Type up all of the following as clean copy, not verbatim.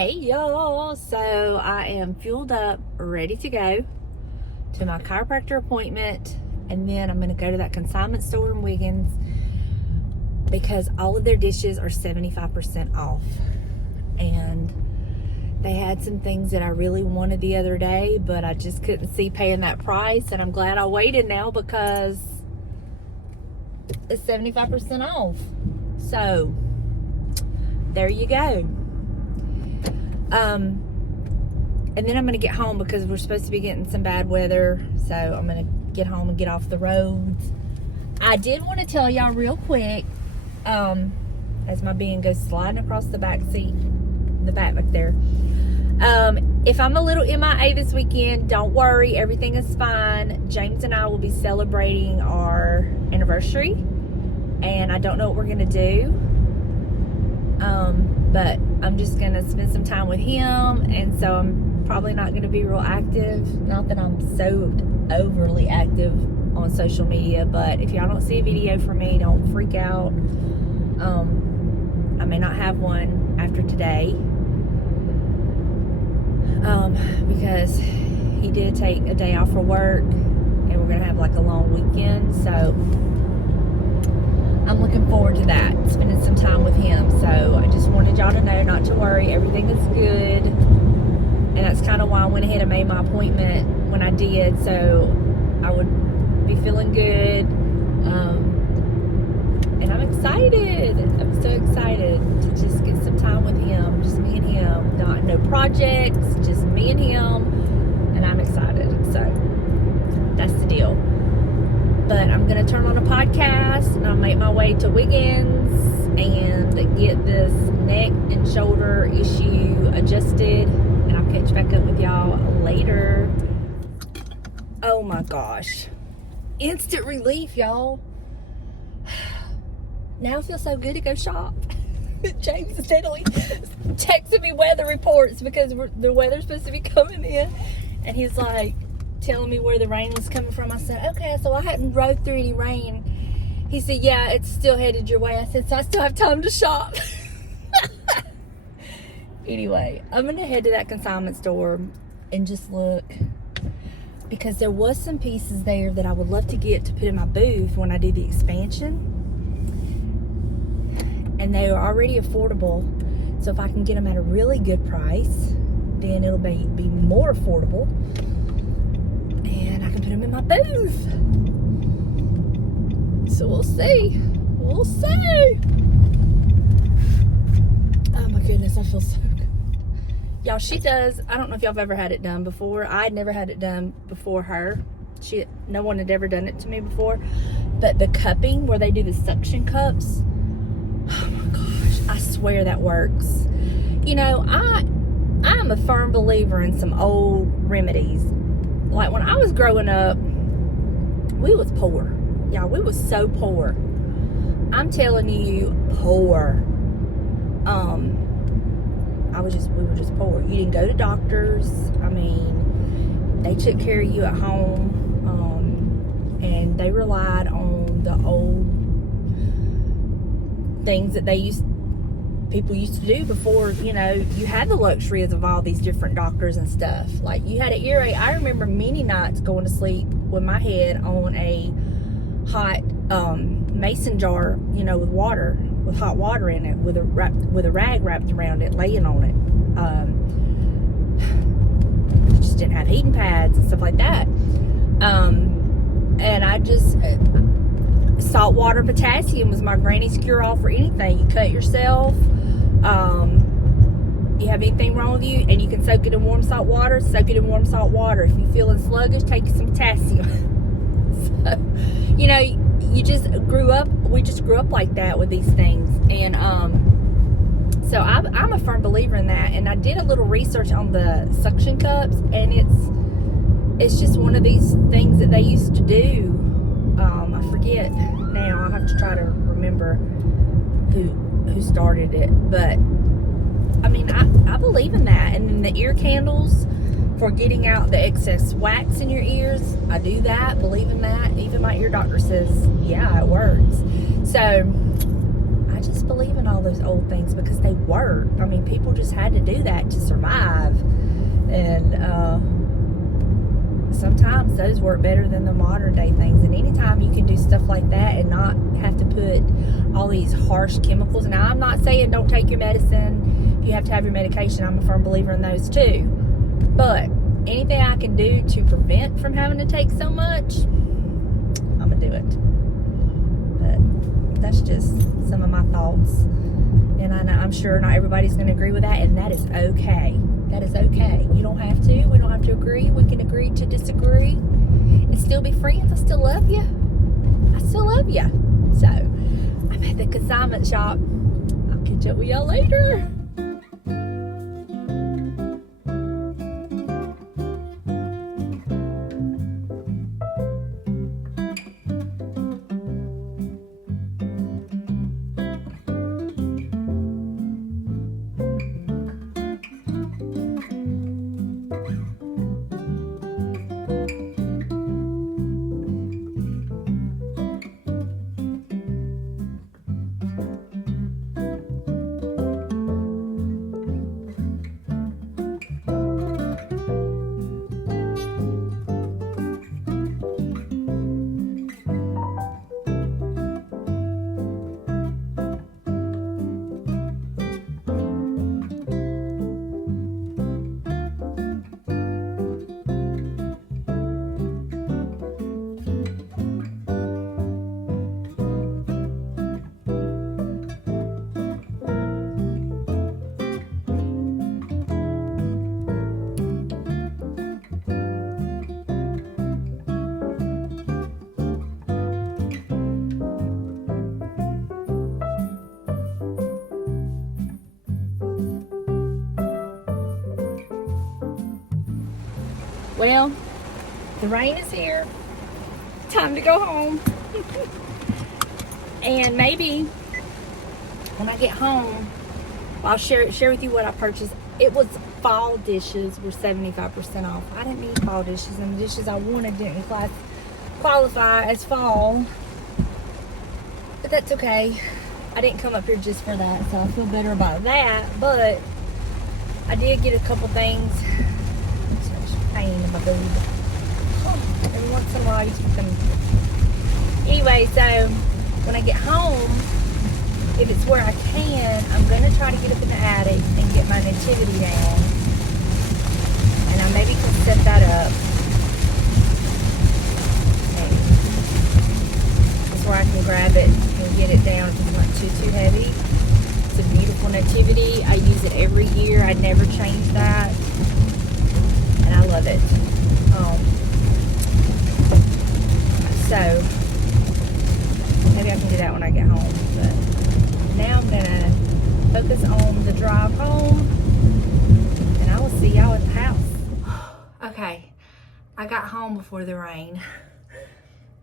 Hey y'all, so I am fueled up, ready to go to my chiropractor appointment, and then I'm going to go to that consignment store in Wiggins because all of their dishes are 75% off, and they had some things that I really wanted the other day, but I just couldn't see paying that price, and I'm glad I waited now because it's 75% off. So there you go. And then I'm going to get home because we're supposed to be getting some bad weather. So I'm going to get home and get off the roads. I did want to tell y'all real quick, as my being goes sliding across the back seat, the back there. If I'm a little MIA this weekend, don't worry. Everything is fine. James and I will be celebrating our anniversary. And I don't know what we're going to do. But I'm just going to spend some time with him, and so I'm probably not going to be real active. Not that I'm so overly active on social media, but if y'all don't see a video from me, don't freak out. I may not have one after today, because he did take a day off for work, and we're going to have like a long weekend, so I'm looking forward to that, spending some time with him. So I just wanted y'all to know not to worry, everything is good. And that's kind of why I went ahead and made my appointment when I did, so I would be feeling good. And I'm excited. I'm so excited to just get some time with him, just me and him. No projects, just me and him, and I'm excited. So that's the deal. But I'm going to turn on a podcast, and I'll make my way to Wiggins and get this neck and shoulder issue adjusted, and I'll catch back up with y'all later. Oh my gosh. Instant relief, y'all. Now it feels so good to go shop. James is steadily texting me weather reports because the weather's supposed to be coming in, and he's like, telling me where the rain was coming from. I said, okay, so I hadn't rode through any rain. He said, yeah, it's still headed your way. I said, so I still have time to shop. Anyway, I'm going to head to that consignment store and just look, because there was some pieces there that I would love to get to put in my booth when I do the expansion. And they are already affordable. So if I can get them at a really good price, then it'll be more affordable. And I can put them in my booth. So we'll see. We'll see. Oh my goodness, I feel so good. Y'all, she does, I don't know if y'all have ever had it done before. I'd never had it done before her. No one had ever done it to me before. But the cupping, where they do the suction cups, oh my gosh, I swear that works. You know, I'm a firm believer in some old remedies. Like when I was growing up, we was poor. Y'all, we was so poor. I'm telling you, poor. We were just poor. You didn't go to doctors. I mean, they took care of you at home. And they relied on the old things that people used to do before, you know, you had the luxuries of all these different doctors and stuff. Like, you had an earache. I remember many nights going to sleep with my head on a hot mason jar, you know, with hot water in it, with a rag wrapped around it, laying on it. You just didn't have heating pads and stuff like that. And I just salt water and potassium was my granny's cure-all for anything. You cut yourself, you have anything wrong with you, and you can soak it in warm salt water. Soak it in warm salt water. If you're feeling sluggish, take some potassium. So, you know, we just grew up like that with these things. And so I'm a firm believer in that. And I did a little research on the suction cups, and it's just one of these things that they used to do. I forget now. I'll have to try to remember who started it. But I mean, I believe in that. And then the ear candles for getting out the excess wax in your ears, I do that, believe in that. Even my ear doctor says, yeah, it works. So I just believe in all those old things because they worked. I mean, people just had to do that to survive. And sometimes those work better than the modern day things. And anytime you can do stuff like that and not have to put all these harsh chemicals. Now, I'm not saying don't take your medicine. If you have to have your medication, I'm a firm believer in those too. But anything I can do to prevent from having to take so much, I'm gonna do it. But that's just some of my thoughts. And I'm sure not everybody's gonna agree with that, and that is okay. That is okay. You don't have to. We don't have to agree. We can agree to disagree and still be friends. I still love you. I still love you. So, I'm at the consignment shop. I'll catch up with y'all later. Well, the rain is here. Time to go home. And maybe when I get home, I'll share with you what I purchased. It was fall dishes were 75% off. I didn't need fall dishes, and the dishes I wanted didn't qualify as fall. But that's okay. I didn't come up here just for that, so I feel better about that. But I did get a couple things. Pain in my boob. Every once in a while you get them. Anyway, so when I get home, if it's where I can, I'm going to try to get up in the attic and get my nativity down. And I maybe can set that up. And that's where I can grab it and get it down if it's not too heavy. It's a beautiful nativity. I use it every year. I never change that. And I love it. So maybe I can do that when I get home. But now I'm gonna focus on the drive home, and I will see y'all at the house. Okay, I got home before the rain.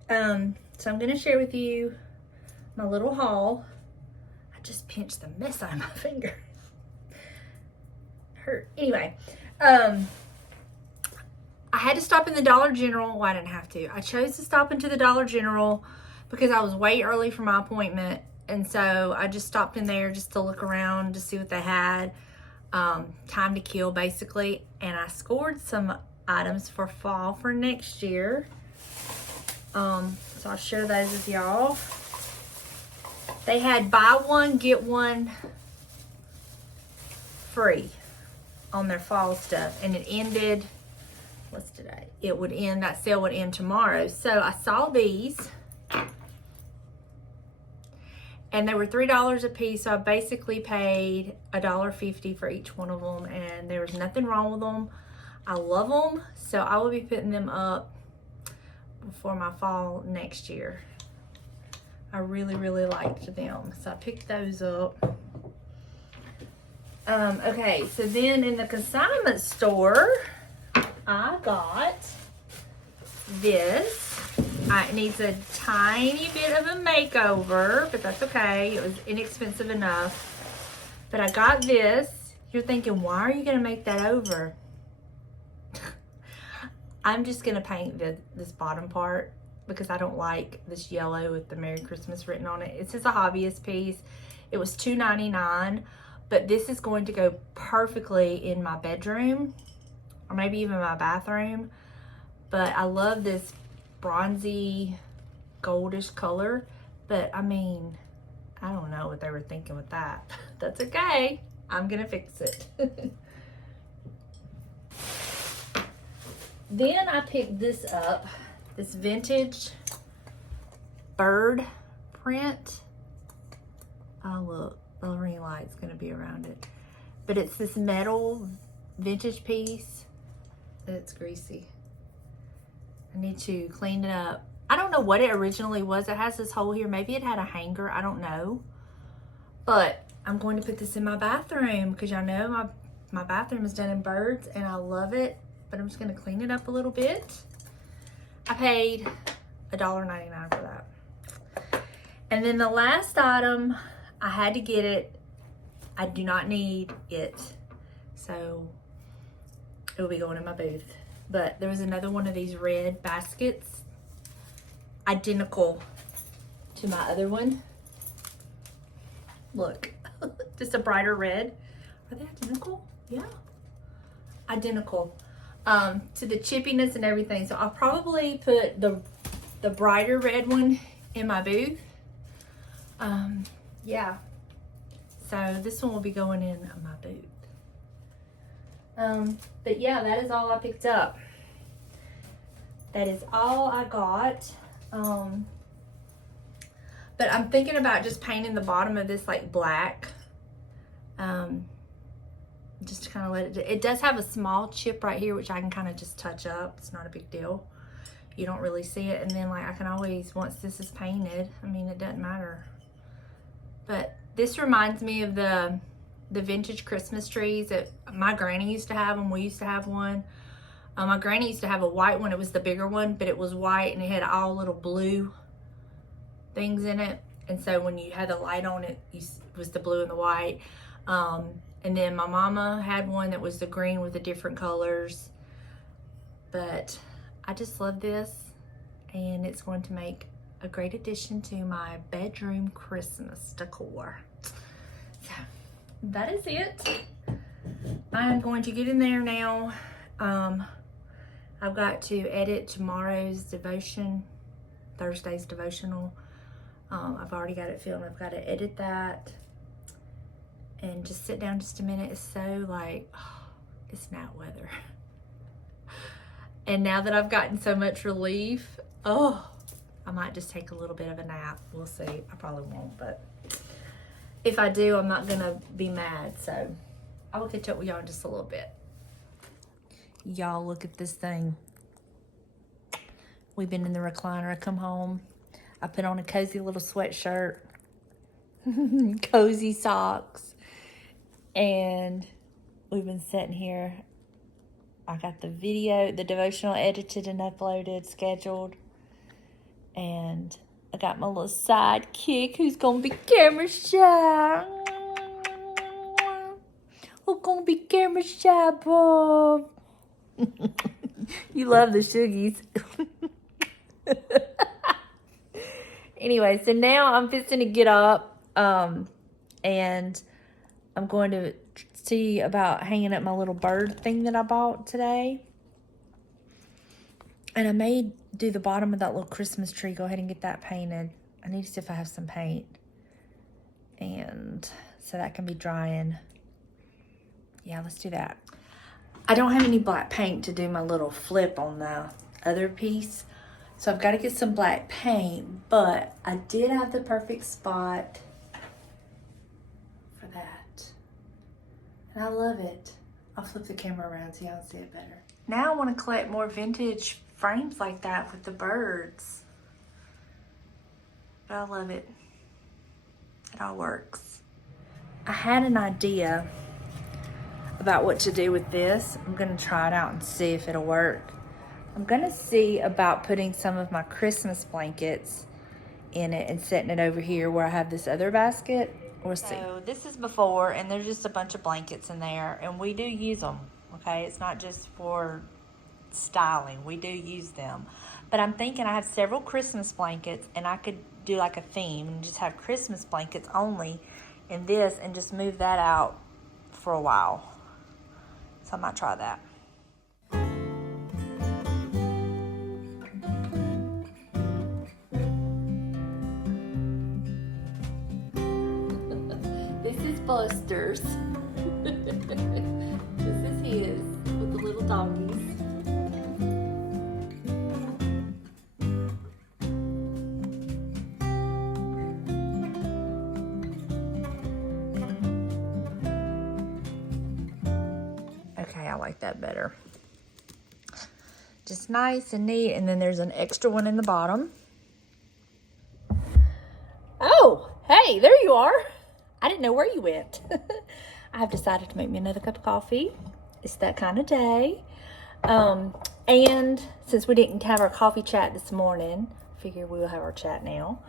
So I'm gonna share with you my little haul. I just pinched the mess out of my finger. Hurt. Anyway, I had to stop in the Dollar General. Well, I didn't have to. I chose to stop into the Dollar General because I was way early for my appointment. And so I just stopped in there just to look around to see what they had. Time to kill, basically. And I scored some items for fall for next year. So I'll share those with y'all. They had buy one, get one free on their fall stuff. And it ended... What's today? It would end, that sale would end tomorrow. So I saw these and they were $3 a piece. So I basically paid $1.50 for each one of them, and there was nothing wrong with them. I love them. So I will be putting them up for my fall next year. I really, really liked them. So I picked those up. Okay, so then in the consignment store, I got this. It needs a tiny bit of a makeover, but that's okay. It was inexpensive enough. But I got this. You're thinking, why are you going to make that over? I'm just going to paint this bottom part because I don't like this yellow with the Merry Christmas written on it. It's just a hobbyist piece. It was $2.99, but this is going to go perfectly in my bedroom or maybe even my bathroom. But I love this bronzy goldish color, but I mean, I don't know what they were thinking with that. That's okay. I'm gonna fix it. Then I picked this up, this vintage bird print. Oh look, the ring light's gonna be around it. But it's this metal vintage piece. It's greasy. I need to clean it up. I don't know what it originally was. It has this hole here. Maybe it had a hanger. I don't know. But I'm going to put this in my bathroom because y'all know my bathroom is done in birds and I love it. But I'm just going to clean it up a little bit. I paid $1.99 for that. And then the last item, I had to get it. I do not need it. So it will be going in my booth. But there was another one of these red baskets, identical to my other one. Look, just a brighter red. Are they identical? Yeah, identical to the chippiness and everything. So I'll probably put the brighter red one in my booth. Yeah, so this one will be going in my booth. But yeah, that is all I picked up. That is all I got. But I'm thinking about just painting the bottom of this like black. Just to kind of let it does have a small chip right here, which I can kind of just touch up. It's not a big deal. You don't really see it. And then like I can always, once this is painted, I mean, it doesn't matter. But this reminds me of the vintage Christmas trees that my granny used to have them. We used to have one. My granny used to have a white one. It was the bigger one, but it was white and it had all little blue things in it. And so when you had the light on it, it was the blue and the white. And then my mama had one that was the green with the different colors. But I just love this, and it's going to make a great addition to my bedroom Christmas decor. So that is it. I am going to get in there now. I've got to edit tomorrow's devotion, Thursday's devotional. I've already got it filmed. I've got to edit that and just sit down just a minute. It's so like, oh, it's nap weather. And now that I've gotten so much relief, oh, I might just take a little bit of a nap. We'll see. I probably won't, but if I do, I'm not gonna be mad. So I will catch up with y'all in just a little bit. Y'all, look at this thing. We've been in the recliner. I come home. I put on a cozy little sweatshirt, cozy socks, and we've been sitting here. I got the video, the devotional edited and uploaded, scheduled, and I got my little sidekick who's gonna be camera shy. Who's gonna be camera shy, Bob? You love the Shuggies. Anyway, so now I'm fixing to get up, and I'm going to see about hanging up my little bird thing that I bought today. And I may do the bottom of that little Christmas tree, go ahead and get that painted. I need to see if I have some paint, and so that can be drying. Yeah, let's do that. I don't have any black paint to do my little flip on the other piece, so I've got to get some black paint, but I did have the perfect spot for that. And I love it. I'll flip the camera around so y'all can see it better. Now I want to collect more vintage frames like that with the birds. But I love it. It all works. I had an idea about what to do with this. I'm going to try it out and see if it'll work. I'm going to see about putting some of my Christmas blankets in it and setting it over here where I have this other basket. We'll see. So this is before, and there's just a bunch of blankets in there, and we do use them, okay? It's not just for styling. We do use them. But I'm thinking I have several Christmas blankets, and I could do like a theme and just have Christmas blankets only and this and just move that out for a while. So I might try that. This is Buster's. This is his with the little doggies. Okay, I like that better. Just nice and neat. And then there's an extra one in the bottom. Oh, hey, there you are. I didn't know where you went. I've decided to make me another cup of coffee. It's that kind of day. And since we didn't have our coffee chat this morning, I figure we'll have our chat now.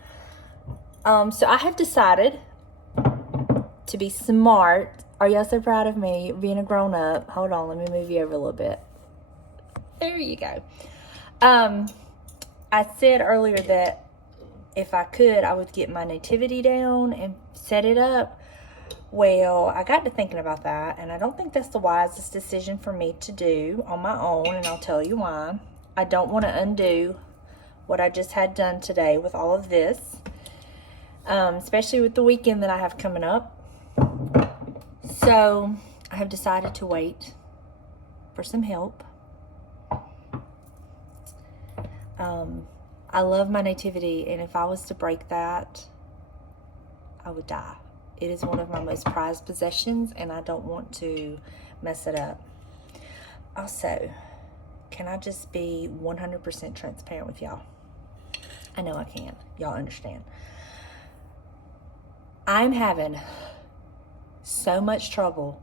So I have decided to be smart. Are y'all so proud of me being a grown-up? Hold on, let me move you over a little bit. There you go. I said earlier that if I could, I would get my nativity down and set it up. Well, I got to thinking about that, and I don't think that's the wisest decision for me to do on my own, and I'll tell you why. I don't want to undo what I just had done today with all of this, especially with the weekend that I have coming up. So I have decided to wait for some help. I love my nativity, and if I was to break that, I would die. It is one of my most prized possessions, and I don't want to mess it up. Also, can I just be 100% transparent with y'all? I know I can. Y'all understand. I'm having so much trouble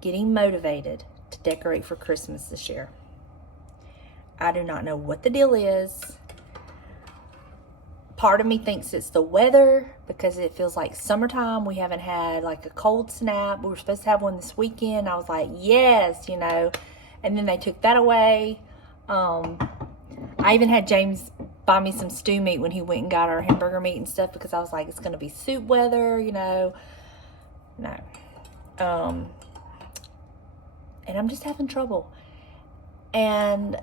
getting motivated to decorate for Christmas this year. I do not know what the deal is. Part of me thinks it's the weather because it feels like summertime. We haven't had like a cold snap. We were supposed to have one this weekend. I was like, yes, you know, and then they took that away. I even had James buy me some stew meat when he went and got our hamburger meat and stuff because I was like, it's going to be soup weather, you know. No. And I'm just having trouble. And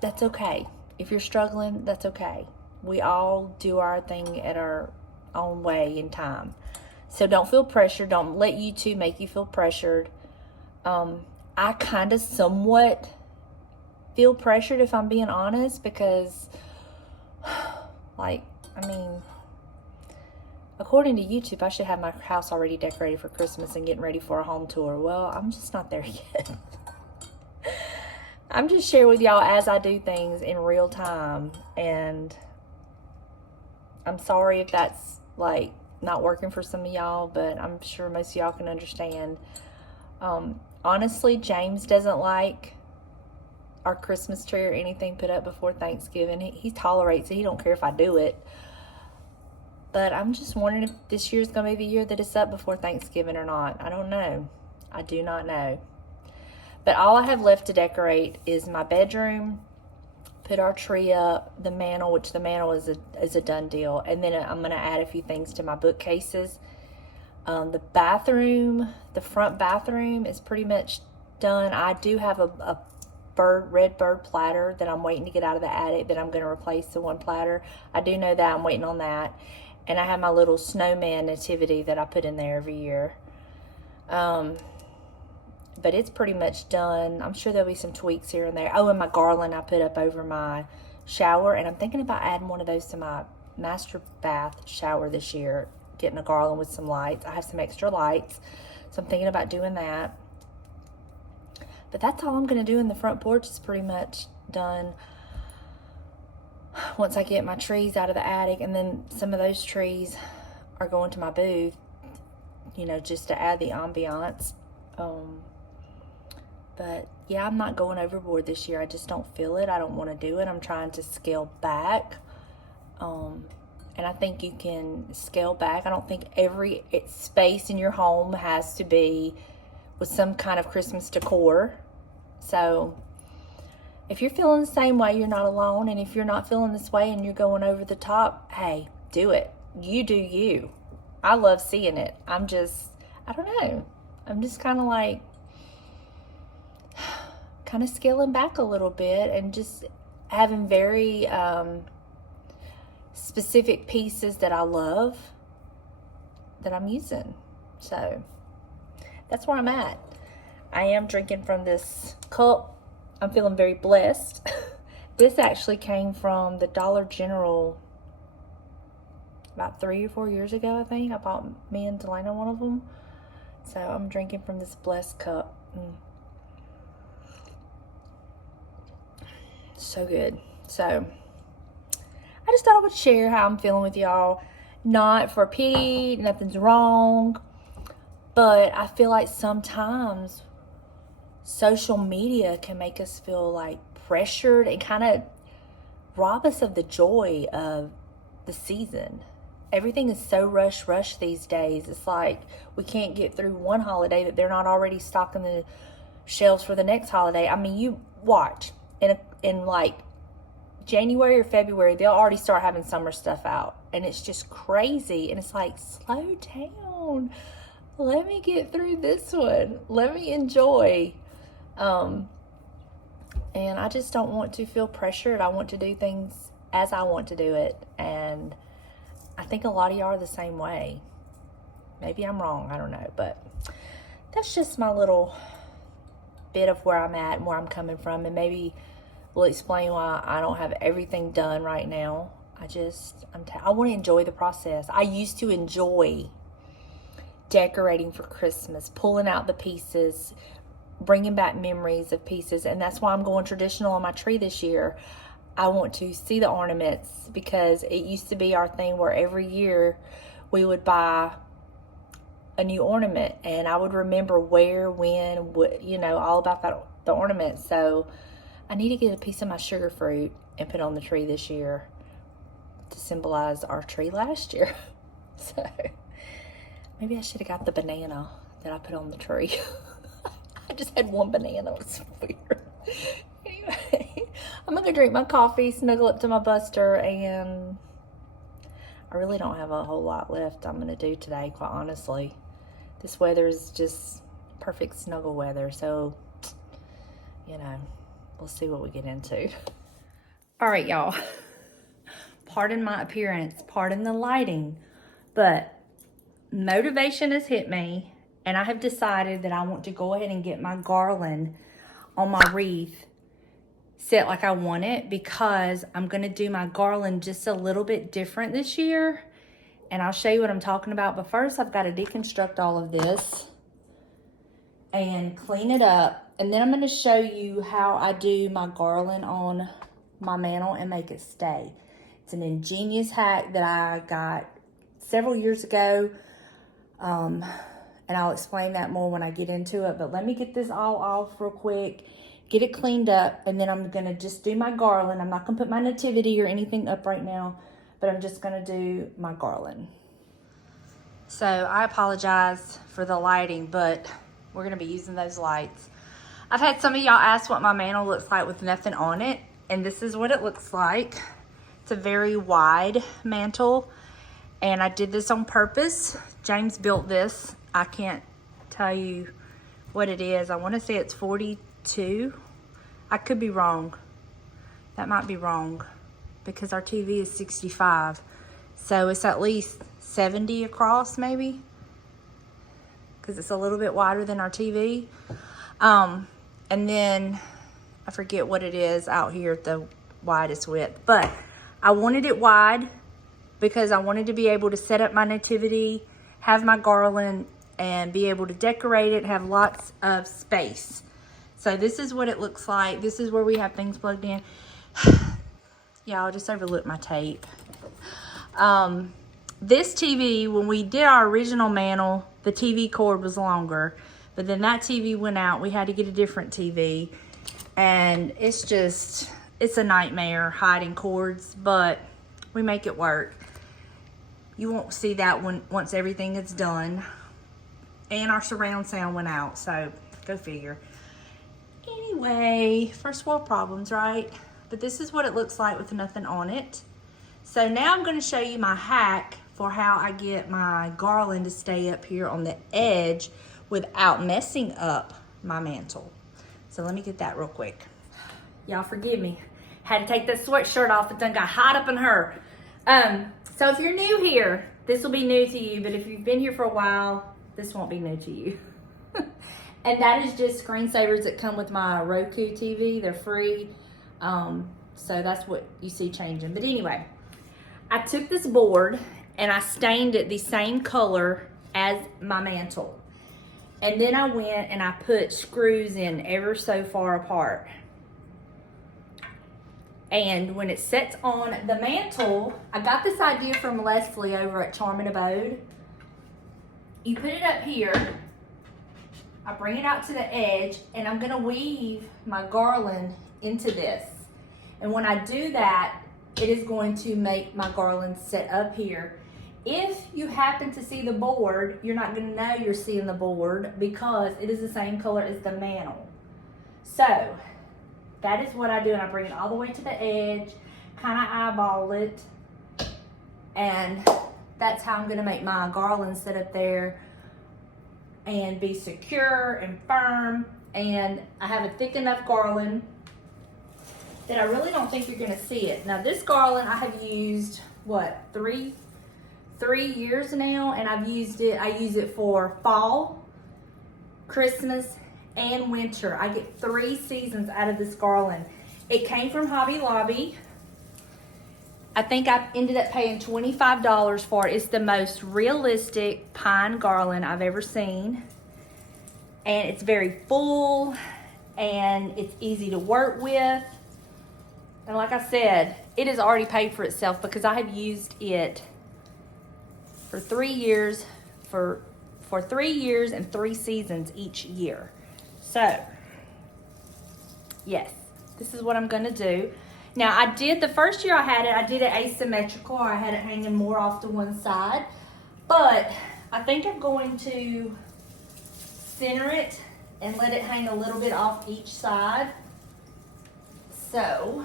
that's okay. If you're struggling, that's okay. We all do our thing at our own way in time. So don't feel pressured. Don't let YouTube make you feel pressured. I kind of somewhat feel pressured, if I'm being honest, because, like, I mean, according to YouTube, I should have my house already decorated for Christmas and getting ready for a home tour. Well, I'm just not there yet. I'm just sharing with y'all as I do things in real time, and I'm sorry if that's like not working for some of y'all, but I'm sure most of y'all can understand. Honestly, James doesn't like our Christmas tree or anything put up before Thanksgiving. He tolerates it. He don't care if I do it. But I'm just wondering if this year's going to be the year that it's up before Thanksgiving or not. I don't know. I do not know. But all I have left to decorate is my bedroom, put our tree up, the mantle, which the mantle is a done deal. And then I'm going to add a few things to my bookcases. The bathroom, the front bathroom is pretty much done. I do have a red bird platter that I'm waiting to get out of the attic that I'm going to replace the one platter. I do know that. I'm waiting on that. And I have my little snowman nativity that I put in there every year. But it's pretty much done. I'm sure there'll be some tweaks here and there. Oh, and my garland I put up over my shower. And I'm thinking about adding one of those to my master bath shower this year. Getting a garland with some lights. I have some extra lights. So I'm thinking about doing that. But that's all I'm going to do in the front porch. Is pretty much done. Once I get my trees out of the attic. And then some of those trees are going to my booth. You know, just to add the ambiance. But yeah, I'm not going overboard this year. I just don't feel it. I don't want to do it. I'm trying to scale back. And I think you can scale back. I don't think every space in your home has to be with some kind of Christmas decor. So if you're feeling the same way, you're not alone. And if you're not feeling this way and you're going over the top, hey, do it. You do you. I love seeing it. I don't know. I'm just kind of like, kind of scaling back a little bit and just having very specific pieces that I love that I'm using. So that's where I'm at. I am drinking from this cup. I'm feeling very blessed. This actually came from the Dollar General about 3 or 4 years ago, I think. I bought me and Donna one of them. So I'm drinking from this blessed cup. So good. So I just thought I would share how I'm feeling with y'all. Not for pity, nothing's wrong. But I feel like sometimes social media can make us feel like pressured and kind of rob us of the joy of the season. Everything is so rush these days. It's like we can't get through one holiday that they're not already stocking the shelves for the next holiday. I mean, you watch in like January or February, they'll already start having summer stuff out, and it's just crazy. And it's like, slow down. Let me get through this one. Let me enjoy. And I just don't want to feel pressured. I want to do things as I want to do it. And I think a lot of y'all are the same way. Maybe I'm wrong. I don't know. But that's just my little bit of where I'm at and where I'm coming from. And maybe we'll explain why I don't have everything done right now. I want to enjoy the process. I used to enjoy decorating for Christmas, pulling out the pieces, bringing back memories of pieces. And that's why I'm going traditional on my tree this year. I want to see the ornaments, because it used to be our thing where every year we would buy a new ornament, and I would remember where, when, what, all about the ornament. So I need to get a piece of my sugar fruit and put on the tree this year to symbolize our tree last year. So maybe I should have got the banana that I put on the tree. I just had one banana. It was weird. Anyway, I'm going to drink my coffee, snuggle up to my Buster, and I really don't have a whole lot left I'm going to do today, quite honestly. This weather is just perfect snuggle weather, so, we'll see what we get into. All right, y'all. Pardon my appearance, pardon the lighting, but motivation has hit me, and I have decided that I want to go ahead and get my garland on my wreath set like I want it, because I'm going to do my garland just a little bit different this year, and I'll show you what I'm talking about. But first, I've got to deconstruct all of this and clean it up, and then I'm going to show you how I do my garland on my mantle and make it stay. It's an ingenious hack that I got several years ago. And I'll explain that more when I get into it. But let me get this all off real quick, get it cleaned up, and then I'm going to just do my garland. I'm not going to put my nativity or anything up right now, but I'm just going to do my garland. So I apologize for the lighting, but we're going to be using those lights. I've had some of y'all ask what my mantle looks like with nothing on it, and this is what it looks like. It's a very wide mantle, and I did this on purpose. James built this. I can't tell you what it is. I want to say it's 42. I could be wrong. That might be wrong, because our TV is 65. So it's at least 70 across, maybe, because it's a little bit wider than our TV. And then I forget what it is out here at the widest width, but I wanted it wide because I wanted to be able to set up my nativity, have my garland, and be able to decorate it, have lots of space. So this is what it looks like. This is where we have things plugged in. Y'all just overlooked my tape. This TV, when we did our original mantle, the TV cord was longer, but then that TV went out. We had to get a different TV, and it's a nightmare hiding cords, but we make it work. You won't see that once everything is done. And our surround sound went out, so go figure. Anyway, first world problems, right? But this is what it looks like with nothing on it. So now I'm going to show you my hack for how I get my garland to stay up here on the edge without messing up my mantle. So let me get that real quick. Y'all forgive me. Had to take that sweatshirt off. It done got hot up in her. So if you're new here, this will be new to you, but if you've been here for a while, this won't be new to you. And that is just screensavers that come with my Roku TV. They're free. So that's what you see changing. But anyway, I took this board and I stained it the same color as my mantle. And then I went and I put screws in ever so far apart. And when it sets on the mantle, I got this idea from Leslie over at Charming Abode. You put it up here, I bring it out to the edge, and I'm gonna weave my garland into this. And when I do that, it is going to make my garland set up here. If you happen to see the board, you're not gonna know you're seeing the board because it is the same color as the mantle. So, that is what I do, and I bring it all the way to the edge, kind of eyeball it, and that's how I'm gonna make my garland sit up there and be secure and firm. And I have a thick enough garland that I really don't think you're gonna see it. Now this garland I have used, what, three years now, and I use it for fall, Christmas, and winter. I get 3 seasons out of this garland. It came from Hobby Lobby. I think I ended up paying $25 for it. It's the most realistic pine garland I've ever seen. And it's very full and it's easy to work with. And like I said, it has already paid for itself because I have used it for 3 years, for 3 years and 3 seasons each year. So, yes, this is what I'm gonna do. Now I did, the first year I had it, I did it asymmetrical. I had it hanging more off to one side. But I think I'm going to center it and let it hang a little bit off each side. So,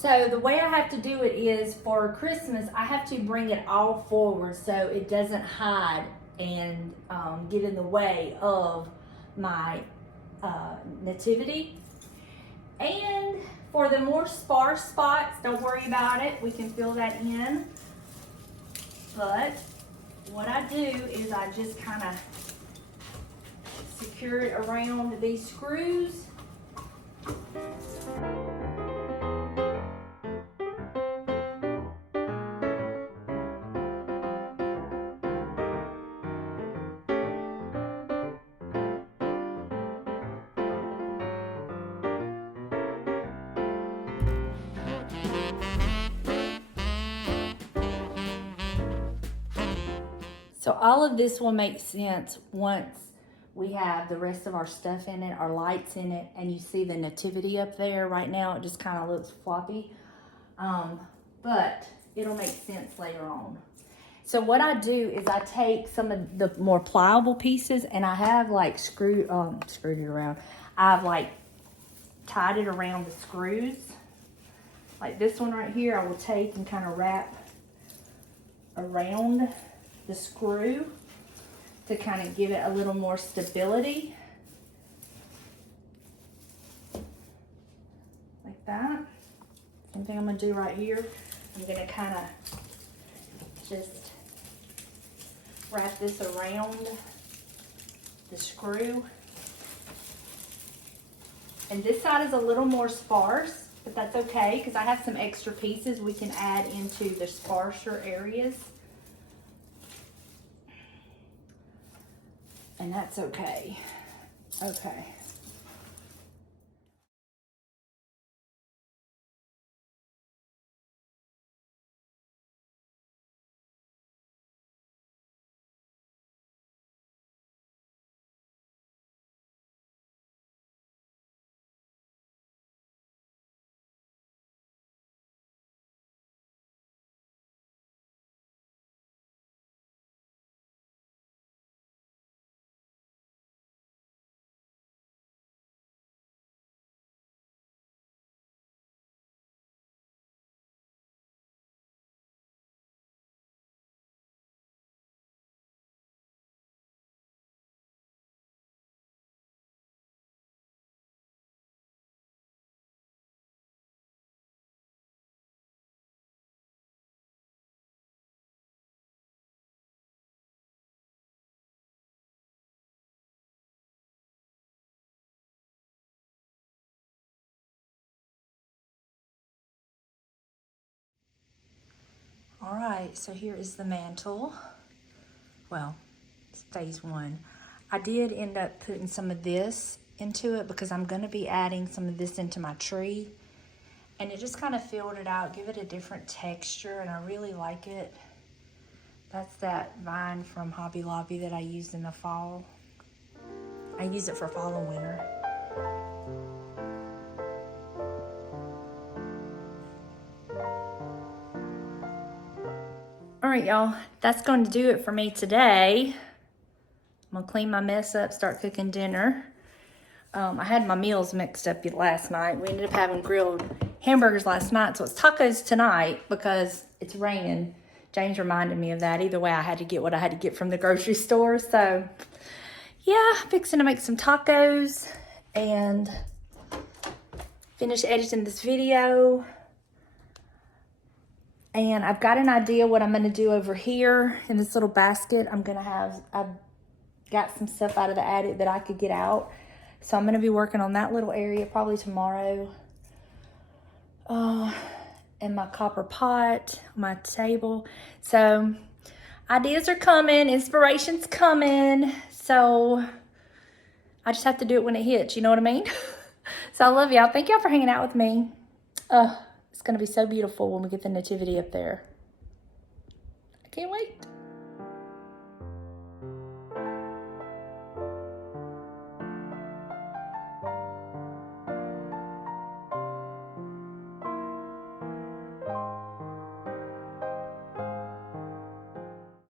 So the way I have to do it is for Christmas, I have to bring it all forward so it doesn't hide and get in the way of my nativity. And for the more sparse spots, don't worry about it. We can fill that in. But what I do is I just kind of secure it around these screws. So all of this will make sense once we have the rest of our stuff in it, our lights in it, and you see the nativity up there. Right now it just kind of looks floppy, but it'll make sense later on. So what I do is I take some of the more pliable pieces and I have like screwed it around. I've like tied it around the screws. Like this one right here, I will take and kind of wrap around the screw to kind of give it a little more stability. Like that. Same thing I'm gonna do right here. I'm gonna kind of just wrap this around the screw. And this side is a little more sparse, but that's okay because I have some extra pieces we can add into the sparser areas. And that's okay. Okay. All right, so here is the mantle. Well, it's phase 1. I did end up putting some of this into it because I'm going to be adding some of this into my tree. And it just kind of filled it out, give it a different texture, and I really like it. That's that vine from Hobby Lobby that I used in the fall. I use it for fall and winter. All right, y'all, that's going to do it for me today. I'm gonna clean my mess up, start cooking dinner. I had my meals mixed up last night. We ended up having grilled hamburgers last night, so it's tacos tonight because it's raining. James reminded me of that. Either way, I had to get what I had to get from the grocery store. So, yeah, fixing to make some tacos and finish editing this video. And I've got an idea what I'm going to do over here in this little basket. I've got some stuff out of the attic that I could get out. So I'm going to be working on that little area probably tomorrow. And my copper pot, my table. So ideas are coming, inspiration's coming. So I just have to do it when it hits, you know what I mean? So I love y'all. Thank y'all for hanging out with me. It's going to be so beautiful when we get the nativity up there. I can't wait.